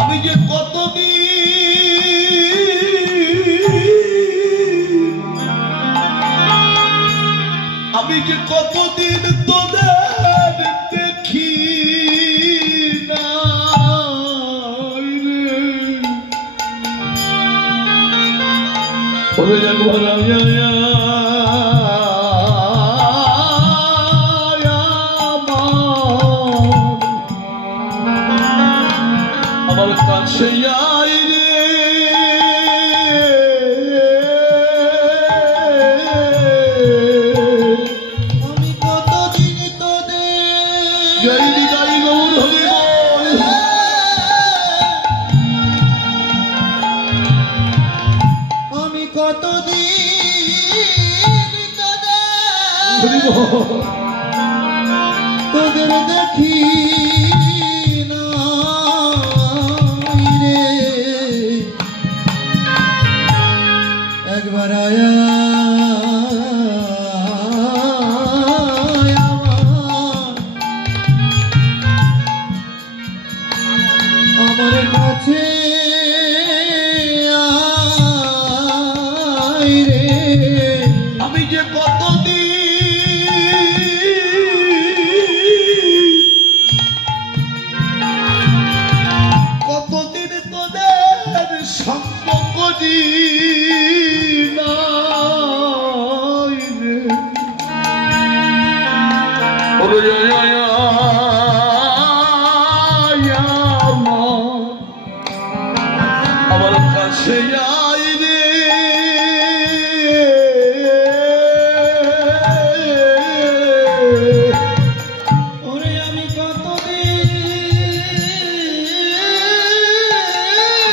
আমি যে কতদিন তোদের দেখি না রে একবার আমার কাছে আয় রে আমি কতদিন তোদের জয়নি গাই গৌর হরি বল আমি কতদিন তোদের দেখি না রে একবার আয়া আমার কাছে আয় রে আমি যে কতদিন তোদের সঙ্গ করি না রে আমার কাছে আয় রে ওরে আমি কতদিন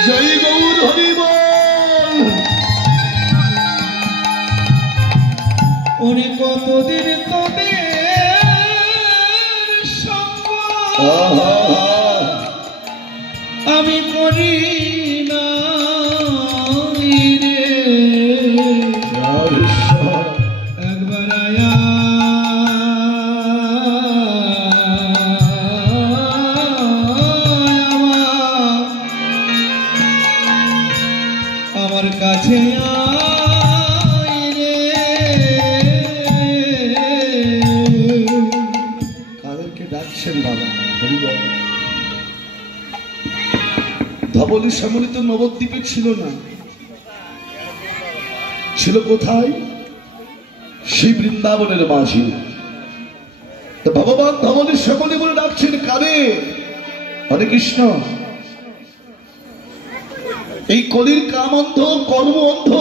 জয় গৌর হরি বল ওরে কতদিন তোদের সঙ্গ আমি করি না রে একবার আয়া আমার কাছে আয় রে কাদেরকে ডাকছেন বাবা হরি বল ধবলের সামনে তো নবদ্বীপে ছিল না, ছিল কোথায়? সেই বৃন্দাবনের মাঝে। তো ভগবান ধবলের সামনে বলে ডাকছেন কারে? হরে কৃষ্ণ। এই কলির কাম অন্ধ, কর্ম অন্ধ,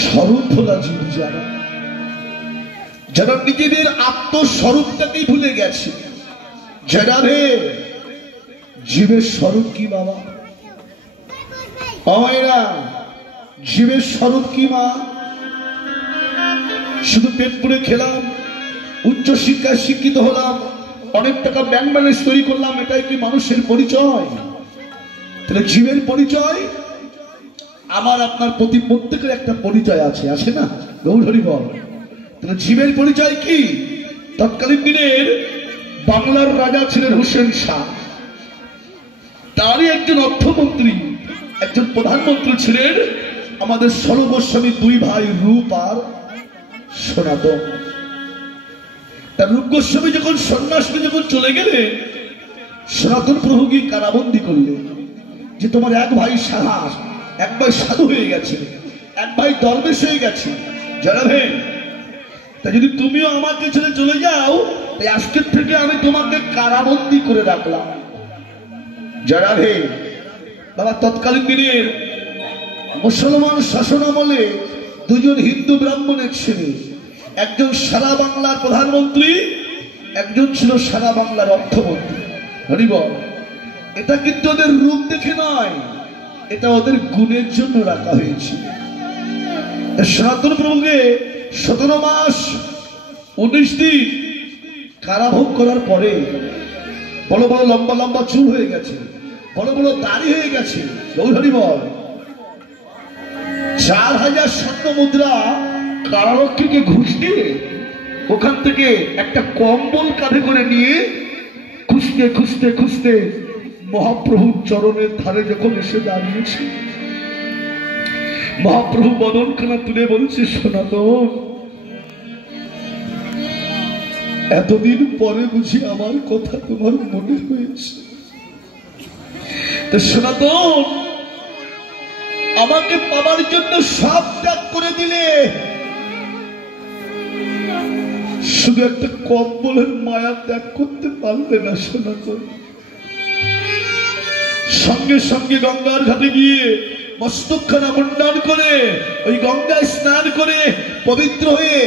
স্বরূপ ভোলা জীব যারা, যারা নিজেদের আত্মস্বরূপটাকেই ভুলে গেছে, যারা রে জীবের স্বরূপ কি বাবা? অমায়রা জীবের স্বরূপ কি মা? শুধু পেট পুরে খেলাম, উচ্চ শিক্ষায় শিক্ষিত হলাম, অনেক টাকা ব্যাংক ব্যালেন্স তৈরি করলাম, এটাই কি মানুষের পরিচয়? তাহলে জীবের পরিচয় আমার আপনার প্রতি প্রত্যেকের একটা পরিচয় আছে, আছে না? গৌর হরি বল। তাহলে জীবের পরিচয় কি? তৎকালীন দিনের বাংলার রাজা ছিলেন হোসেন শাহ, তারই একজন অর্থমন্ত্রী, একজন প্রধানমন্ত্রী ছিলেন আমাদের সর্বস্বামী দুই ভাই রূপ আর সনাতন। তার রূপ গোস্বামী যখন সন্ন্যাসী যখন চলে গেলেন, সনাতন প্রভুকে কারাবন্দী করলেন যে তোমার এক ভাই সাহস, এক ভাই সাধু হয়ে গেছে, এক ভাই দরবেশ হয়ে গেছে, জানাবেন তা যদি তুমিও আমাকে ছেড়ে চলে যাও, তাই আজকের থেকে আমি তোমাকে কারাবন্দী করে রাখলাম। জানাবে বাবা, তৎকালীন দিনের মুসলমান শাসন আমলে দুজন হিন্দু ব্রাহ্মণের ছেলে, একজন সারা বাংলার প্রধানমন্ত্রী, একজন ছিল সারা বাংলার অর্থমন্ত্রী। হরিবল। এটা কিন্তু ওদের রূপ দেখে নয়, এটা ওদের গুণের জন্য রাখা হয়েছে। সনাতন প্রভুকে 17 মাস 19 দিন কারাভোগ করার পরে বড় বড় লম্বা লম্বা চুল হয়ে গেছে, বড় বড় দাড়ি হয়ে গেছে। হরিবল। 4000 স্বর্ণ মুদ্রা কারারক্ষীকে ঘুষ দিয়ে ওখান থেকে একটা কম্বল কাঁধে করে নিয়ে খুব খুঁজতে খুঁজতে খুঁজতে মহাপ্রভুর চরণের ধারে যখন এসে দাঁড়িয়েছে, মহাপ্রভু বদনখানা তুলে বলছে, সনাতন, এতদিন পরে বুঝি আমার কথা তোমার মনে হয়েছে। তো সনাতন, আমাকে পাবার জন্য সব ত্যাগ করে দিলে, শুধু একটা কম্বলের মায়া ত্যাগ করতে পারলে না সনাতন। সঙ্গে সঙ্গে গঙ্গার ঘাটে গিয়ে মস্তকখানা মুন্ডন করে ওই গঙ্গায় স্নান করে পবিত্র হয়ে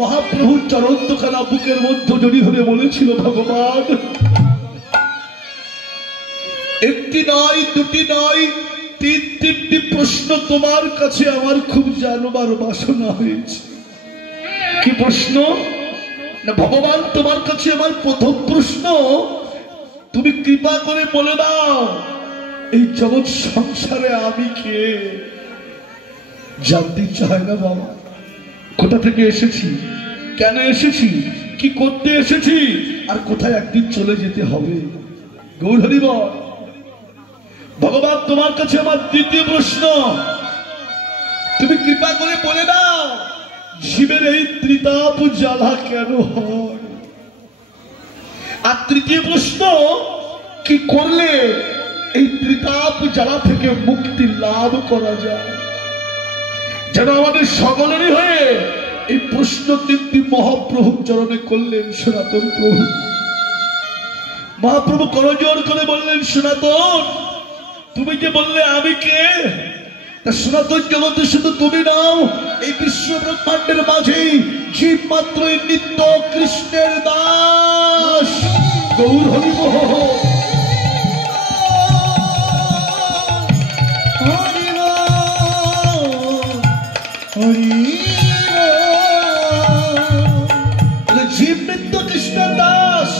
মহাপ্রভুর চরণখানা বুকের মধ্যে জড়ি ধরে বলেছিল, ভগবান, একটি নয়, দুটি নয়, তিনটি প্রশ্ন তোমার কাছে আমার খুব জানবার বাসনা হয়েছে। কি প্রশ্ন? না ভগবান, তোমার কাছে আমার প্রথম প্রশ্ন, তুমি কৃপা করে বলে দাও, এই জগৎ সংসারে আমি কে? জানতে চায় না বাবা, কোথা থেকে এসেছি, কেন এসেছি, কি করতে এসেছি, আর কোথায় একদিন চলে যেতে হবে। গৌর হরি বল। ভগবান, তোমার কাছে আমার দ্বিতীয় প্রশ্ন, তুমি কৃপা করে বলে দাও, জীবের এই ত্রিতাপ জ্বালা কেন হয়? আর তৃতীয় প্রশ্ন, কি করলে এই ত্রিতাপ জ্বালা থেকে মুক্তি লাভ করা যায়? যেন আমাদের সকলেরই হয়ে এই প্রশ্ন তিনটি মহাপ্রভু চরণে করলেন সনাতন প্রভু। মহাপ্রভু করজোড় করে বললেন, সনাতন, তুমি যে বললে আমি কে, তা সনাতন জগতে শুধু তুমি নাও, এই বিশ্ব ব্রহ্মাণ্ডের মাঝেই জীব মাত্রই নিত্য কৃষ্ণের দাস। গৌর হরি বল। জীব নিত্য কৃষ্ণের দাস,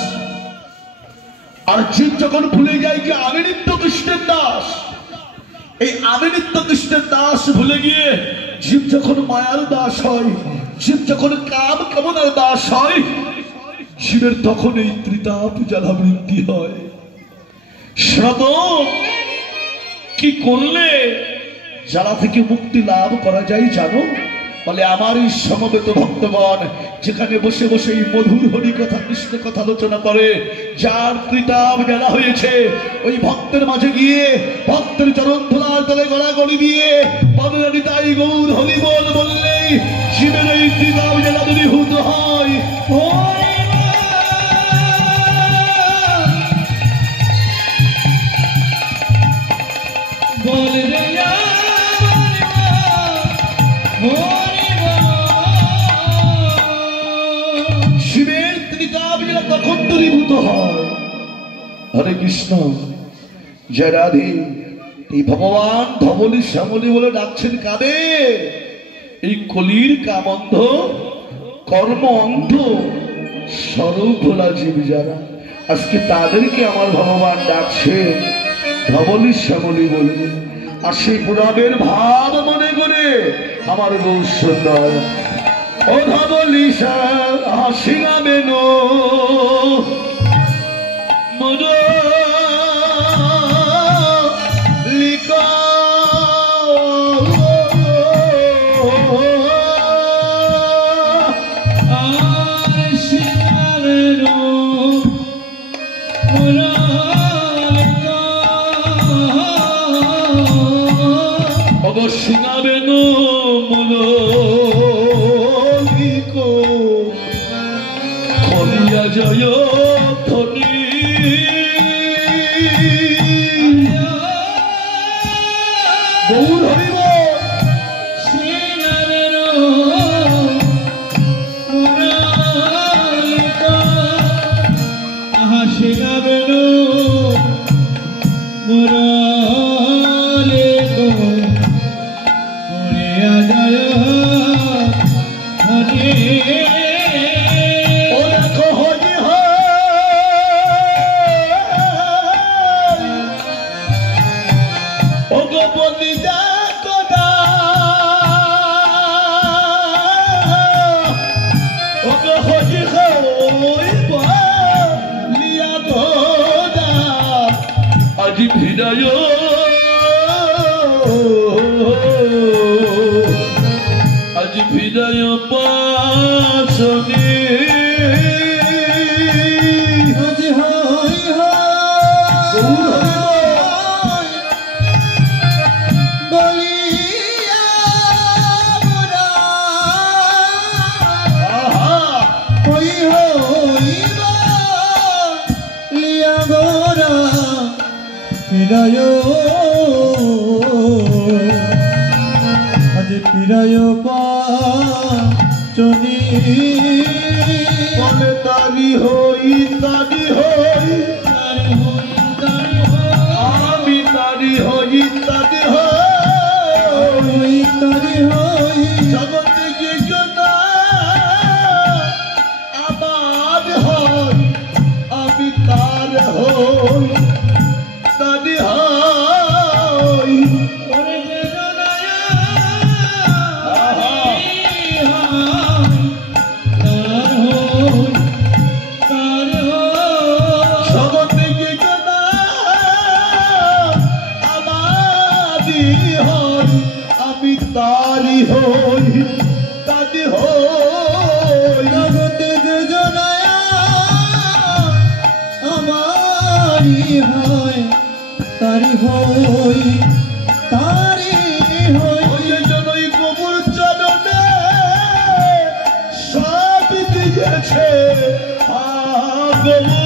আর জীব যখন ভুলে যায় যে আমি নিত্য কৃষ্ণের দাস, এই আমি নিত্য কৃষ্ণের দাস ভুলে গিয়ে জীব যখন মায়ার দাস হয়, জীব যখন কাম কামনার দাস হয়, জীবের তখন এই ত্রিতাপ জ্বালা বৃদ্ধি হয়। সনাতন, কি করলে জ্বালা থেকে মুক্তি লাভ করা যায় জানো? বলে, আমার এই সমবেত ভক্তগণ যেখানে বসে বসে এই মধুর হরি কথা, কৃষ্ণ কথা আলোচনা করে, যার ত্রিতাপ জ্বালা হয়েছে, ওই ভক্তের মাঝে গিয়ে ভক্তের চরণ ধুলার তলে গড়াগড়ি দিয়ে পদরানি তাই গৌর হরি বল বললেই জীবের এই ত্রিতাপ জ্বালা দূরীভূত হয়। শিবের ত্রিতাপ জ্বালা তখন দূরীভূত হয়। হরে কৃষ্ণ, জয় রাধে। এই ভগবান ধবলি শ্যামলি বলে ডাকছেন কাঁদে? এই কলির কামন্ধ, কর্ম অন্ধ, স্বরূপ ভোলা জীব যারা, আজকে তাদেরকে আমার ভগবান ডাকছে ধবলি শ্যামলি বলে। আর সেই পুরাণের ভাব মনে করে আমার গৌর সুন্দর, ও ধবলি হাসিনা বেনো মন লিকা সিঙাবেন মন কলিয়া জয় ধনী ভিড়ায় আজ ভিড়ায় পাশনে আজ হই বলিয়া মোরা হই বলিয়া মোরা ফিরায় আজ ফিরায় পাচনি বলে তারি হই আমি তারি হই জগতে যে জনা আমার হই আমি তার হই তারি হই জগতে যে জনা আমারি হই আমি তারি হই তারি হই জগতে যোজনায় আমারি হয় তারি হই ওই জন্যই কবুর চরণে সব দিয়েছে গো